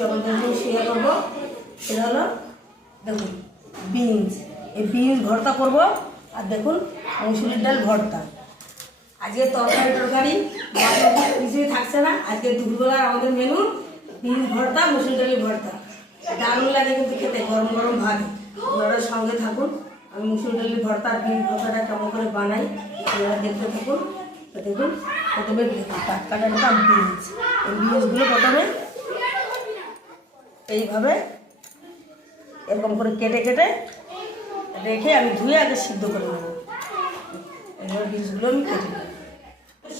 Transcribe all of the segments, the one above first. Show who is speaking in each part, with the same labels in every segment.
Speaker 1: Recipe share করব, সেটা হলো, দেখুন, বিনস। এই বিনস ভর্তা করব, আর দেখুন, মুসুরির ডাল ভর্তা। আজকে তরকারি মশলা কিছুই থাকছে না। আজকে দুপুরবেলার আমাদের মেনু বিনস ভর্তা মুসুর ডালি ভর্তা। দারুণ লাগে কিন্তু খেতে, গরম গরম ভাত। আপনারা সঙ্গে থাকুন, আমি মুসুর ডালি ভর্তা আর বিনস ভর্তাটা কেমন করে বানাই, আপনারা দেখতে থাকুন। দেখুন, প্রথমে টাটকাটা নিতাম বিনস। এই বিনসগুলো প্রথমে এইভাবে এরকম করে কেটে কেটে রেখে আমি ধুয়ে আগে সিদ্ধ করে নেব। এইভাবে বীজগুলো আমি কেটে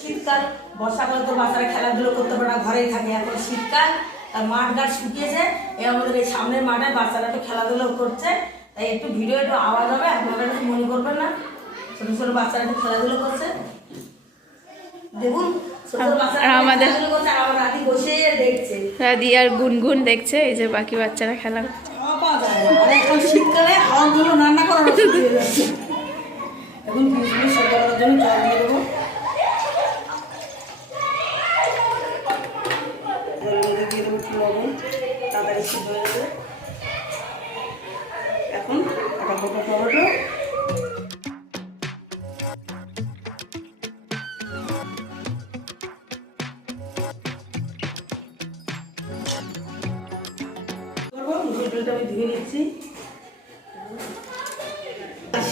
Speaker 1: শীতকাল, বর্ষাকালে তো বাচ্চারা খেলাধুলো করতে পারে না, ঘরেই থাকে। এখন শীতকাল আর মাঠ ঘাট শুকিয়েছে, এ আমাদের এই সামনের মাঠে বাচ্চারা একটু খেলাধুলো করছে, তাই একটু ভিডিও একটু আওয়াজ হবে, আপনারা একটু মনে করবেন না। ছোটো ছোটো বাচ্চারা একটু খেলাধুলো করছে দেখুন ছোট ছোট বাচ্চারা
Speaker 2: আর আমাদের- রাদি আর গুনগুন দেখছে এই যে বাকি বাচ্চারা খেলা
Speaker 1: শীতকালে রান্না আমি ধুয়ে নিচ্ছি।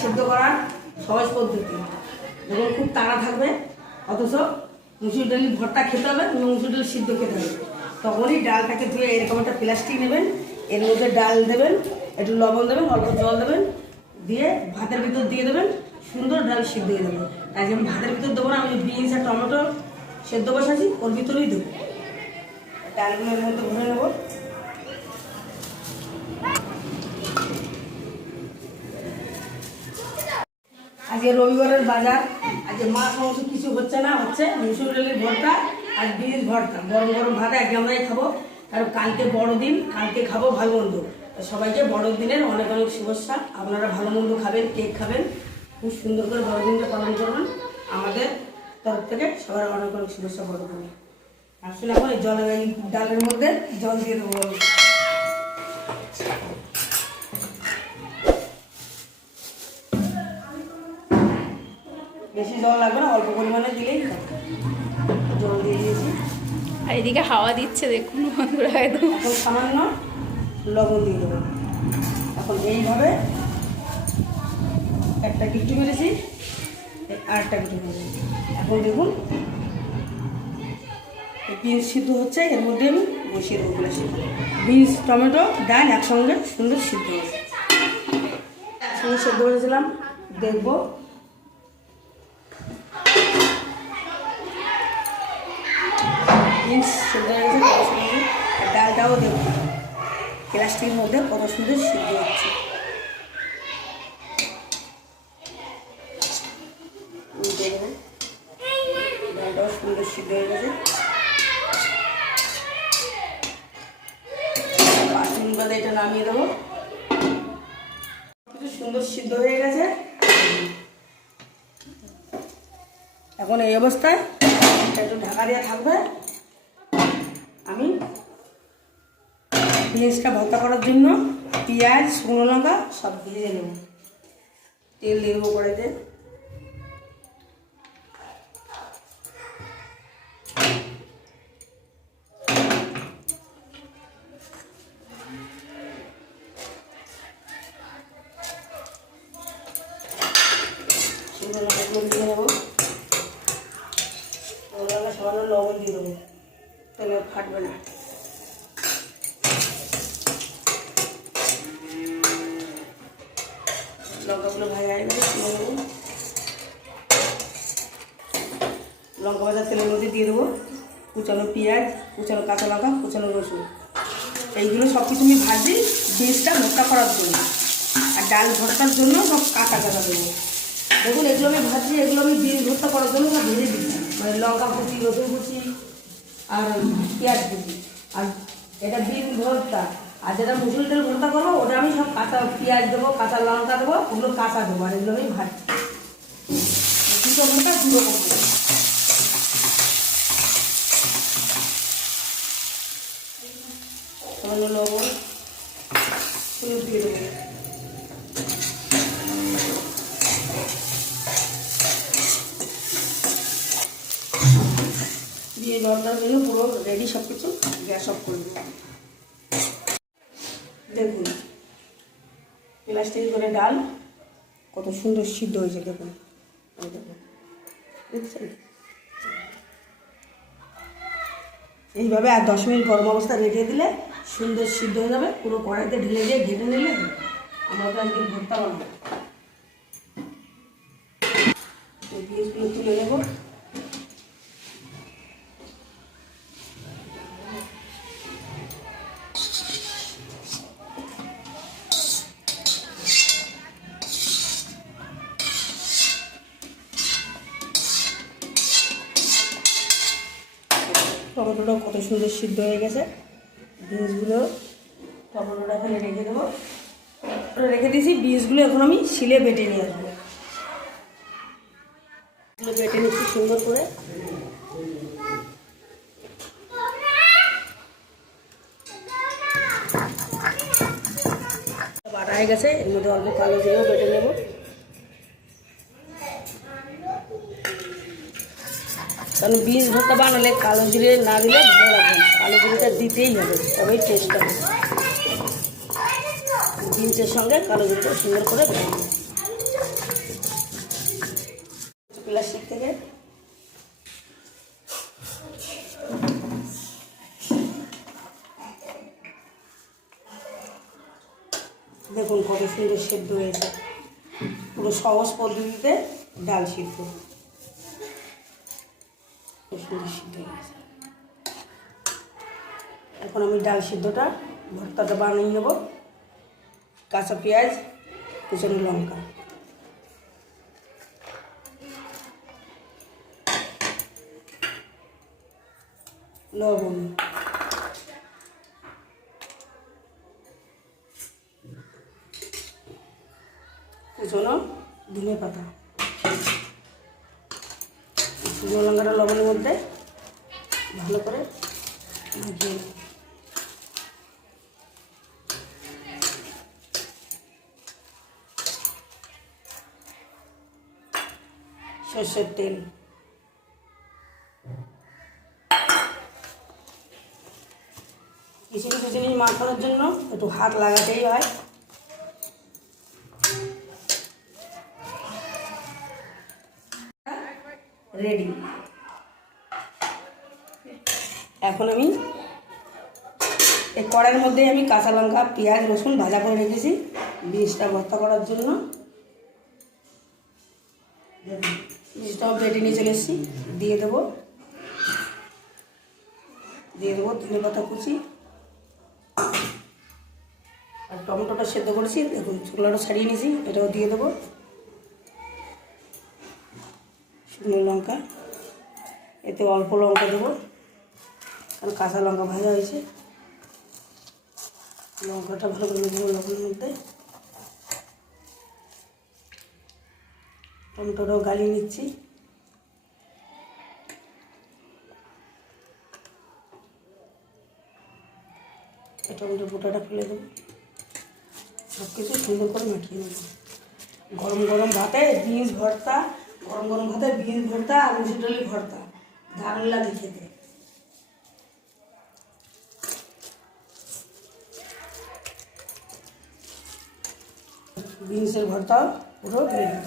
Speaker 1: সিদ্ধ করার সহজ পদ্ধতি। যখন খুব তাড়া থাকবে। অথচ মুসুর ডালি ভর্তা খেতে হবে এবং মুসুর ডাল সিদ্ধ খেতে হবে। তখনই ডালটাকে ধুয়ে এরকম একটা প্লাস্টিক নেবেন। এর মধ্যে ডাল দেবেন, একটু লবণ দেবেন, অল্প জল দেবেন। দিয়ে ভাতের ভিতর দিয়ে দেবেন। সুন্দর ডাল সিদ্ধ হয়ে যাবে। তাই আমি ভাতের ভিতর দেবো না, আমি বিনস আর টমেটো সেদ্ধ বসাচ্ছি, ওর ভিতরেই দেবো। ডালগুলোর মধ্যে ভরে নেব। আজকে রবিবারের বাজার, আজকে মাছ, মাংস কিছু হচ্ছে না, হচ্ছে মুসুর ডালের ভর্তা আর বিনস ভর্তা। গরম গরম ভাত আজকে আমরাই খাব। কারণ কালকে বড়দিন, কালকে খাব ভালো মন্দ সবাইকে বড়দিনের অনেক অনেক শুভেচ্ছা। আপনারা ভালো মন্দ খাবেন, কেক খাবেন। খুব সুন্দর করে বড়দিনটা পালন করবেন। আমাদের তরফ থেকে সবার অনেক অনেক শুভেচ্ছা বড়দিনে। আসলে এখন এই জল ডালের মধ্যে জল দিয়ে দেবো বেশি জল লাগবে না অল্প পরিমাণে দিলেই। জল দিয়ে দিয়েছি।
Speaker 2: আর এদিকে হাওয়া দিচ্ছে দেখুন বন্ধুরা একদম।
Speaker 1: সামান্য লবণ দিয়ে দেবো। এখন এইভাবে একটা কিটু মেরেছি আরেকটা কিটু মেরেছি। এখন দেখুন বিনস সিদ্ধ হচ্ছে এর মধ্যে আমি বসিয়ে দেবো বলেছি বিনস টমেটো ডাল একসঙ্গে সুন্দর সিদ্ধ হয়েছে। একসঙ্গে সিদ্ধ করেছিলাম দেখব বিনস সুন্দর। আর ডালটাও দেখুন প্লাস্টিকের মধ্যে কত সুন্দর সিদ্ধ হচ্ছে। ডালটাও সুন্দর সিদ্ধ হয়ে গেছে। বাদে এটা নামিয়ে দেবো। কিছু সুন্দর সিদ্ধ হয়ে গেছে। এখন এই অবস্থায় একটু ঢাকা দেওয়া থাকবে আমি পেঁয়াজটা ভর্তা করার জন্য পেঁয়াজ, শুকনো লঙ্কা সব ভেজে নেব তেল দিয়ে দেবো কড়াইতে। শুকনো দিয়ে সামান্য লবণ দিয়ে দেবো। তাহলে ফাটবে না লঙ্কাগুলো ভাজা হয়ে গেলে তুলে নেব লঙ্কা ভাজা তেলের মধ্যে দিয়ে দেবো কুচানো পেঁয়াজ, কুচানো কাঁচা লঙ্কা, কুচানো রসুন। এইগুলো সব কিছু আমি ভাজি, বীজটা ভর্তা করার জন্য। আর ডাল ভর্তার জন্য সব কাঁচা কাঁচা দেবো। দেখুন, এগুলো আমি ভাজি, এগুলো আমি বীজ ভর্তা করার জন্য সব ভেজে দিচ্ছি মানে লঙ্কা কুচি রসুন কুচি আর পেঁয়াজ কুচি আর এটা বিন ভর্তা। আর যেটা মুসুর ডাল ভর্তা করব, ওটা আমি সব কাঁচা পেঁয়াজ দেবো, কাঁচা লঙ্কা দেবো ওগুলো কাঁচা দেবো, আর এগুলো আমি ভাজি। দুটো ভর্তা দুটো করব সামান্য লবণ, হলুদ দিয়ে দেবো। দিয়ে জলটার জন্য পুরো রেডি সব কিছু গ্যাস অফ করে দেখুন প্লাস্টিক করে ডাল কত সুন্দর সিদ্ধ হয়েছে, দেখুন। দেখুন। দেখছেন এইভাবে আর দশ মিনিট গরম অবস্থা রেখে দিলে সুন্দর সিদ্ধ হয়ে যাবে। পুরো কড়াইতে ঢেলে দিয়ে ঘেটে নিলে আমরা তো একদিন ভর্তা বানাবো। তুলে নেব। টমেটোটা কত সুন্দর সিদ্ধ হয়ে গেছে। বিনসগুলো টমেটোটা এখানে রেখে দেবো। রেখে দিয়েছি বিনসগুলো এখন আমি শিলে বেটে নিয়ে আসব। বেটে নিচ্ছি সুন্দর করে। বাটা হয়ে গেছে, এর মধ্যে অল্প কালো জিরেও বেটে নেব। কারণ বীজ ভর্তা বানালে কালো জিরে না দিলে ভালো লাগবে কালো জিরেটা দিতেই হবে, তবেই টেস্ট হবে বিনসের সঙ্গে কালো জিরেটা সুন্দর করে। প্লাস্টিক থেকে দেখুন কত সুন্দর সেদ্ধ হয়েছে। পুরো সহজ পদ্ধতিতে ডাল সিদ্ধ। সিদ্ধ হয়ে এখন আমি ডাল সিদ্ধটা, ভর্তাটা বানিয়ে নেব। কাঁচা পেঁয়াজ, কুচানো লঙ্কা। লবণ। কুচানো ধনে পাতা শুকনো লঙ্কাটা লবণের মধ্যে ভালো করে নেব। সর্ষের তেল কিছু কিছু জিনিস মাখানোর জন্য একটু হাত লাগাতেই হয় রেডি। এখন আমি এই কড়াইয়ের মধ্যে আমি কাঁচা লঙ্কা, পেঁয়াজ, রসুন ভাজা করে রেখেছি। বীজটা ভর্তা করার জন্য। বীজটাও বেটে নিয়ে চলে এসেছি। দিয়ে দেবো। দিয়ে দেবো ধনে পাতা কুচি। আর টমেটোটা সেদ্ধ করেছি। দেখুন শুকনোটা ছাড়িয়ে নিয়েছি। এটাও দিয়ে দেবো। শুকনো লঙ্কা। এতে অল্প লঙ্কা দেবো। কারণ কাঁচা লঙ্কা ভাজা হয়েছে। লঙ্কাটা ভালো করে দেবো লবণের মধ্যে। টমেটোটাও গালিয়ে নিচ্ছি। টমেটো বোটাটা ফেলে দেবো। সব কিছু সুন্দর করে মাখিয়ে নেব। গরম গরম ভাতে, বিনস, ভর্তা গরম গরম ভাতে বিনস ভর্তা আর মুসুর ডালের ভর্তা। দারুণ লাগে খেতে। বিনসের ভর্তা, পুরো রেডি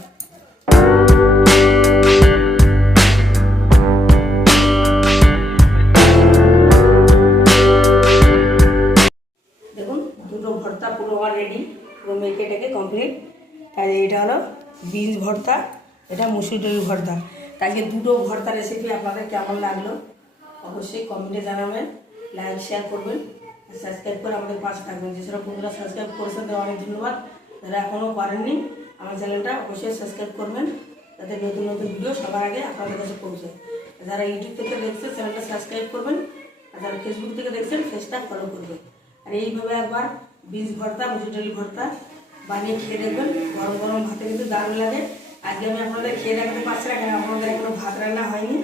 Speaker 1: দেখুন, দুটো ভর্তা পুরো আমার রেডি পুরো মেখে টেকে কমপ্লিট তাই এটা হলো বিনস ভর্তা। এটা মুসুর ডালের ভর্তা তাকে দুটো ভর্তা রেসিপি আপনাদের কেমন লাগল অবশ্যই কমেন্টে জানাবেন লাইক শেয়ার করবেন সাবস্ক্রাইব করে আমাদের পাশে থাকবেন। যেসব বন্ধুরা সাবস্ক্রাইব করেছেন, তাদের অনেক ধন্যবাদ। যারা এখনও করেননি আমার চ্যানেলটা অবশ্যই সাবস্ক্রাইব করবেন, যাতে নতুন নতুন ভিডিও সবার আগে আপনাদের কাছে পৌঁছায় যারা ইউটিউব থেকে দেখছেন, চ্যানেলটা সাবস্ক্রাইব করবেন, আর যারা ফেসবুক থেকে দেখছেন ফেসটা ফলো করবেন। আর এইভাবে একবার বীজ ভর্তা, মুসুর ডালি ভর্তা বানিয়ে খেয়ে দেখবেন। গরম গরম ভাতে কিন্তু দারুণ লাগে। আজকে আমি আপনাদের খেয়ে দেখাতে পারছি না, কারণ আপনাদের এখনও ভাত রান্না হয়নি।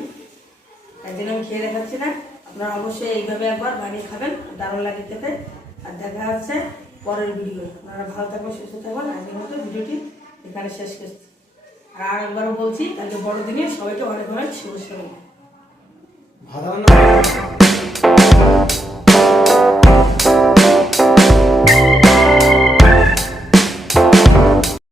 Speaker 1: তাই জন্য আমি খেয়ে দেখাচ্ছি না। আপনারা অবশ্যই এইভাবে একবার বানিয়ে খাবেন, দারুণ লাগে খেতে। আর দেখা হচ্ছে পরের ভিডিও আপনারা ভালো থাকবেন, সুস্থ থাকবেন। আজকের মতো ভিডিওটি এখানে শেষ করছি। আর আরেকবারও বলছি, কালকে বড়দিনে সবাইকে অনেক অনেক রইল।
Speaker 3: ভাত রান্না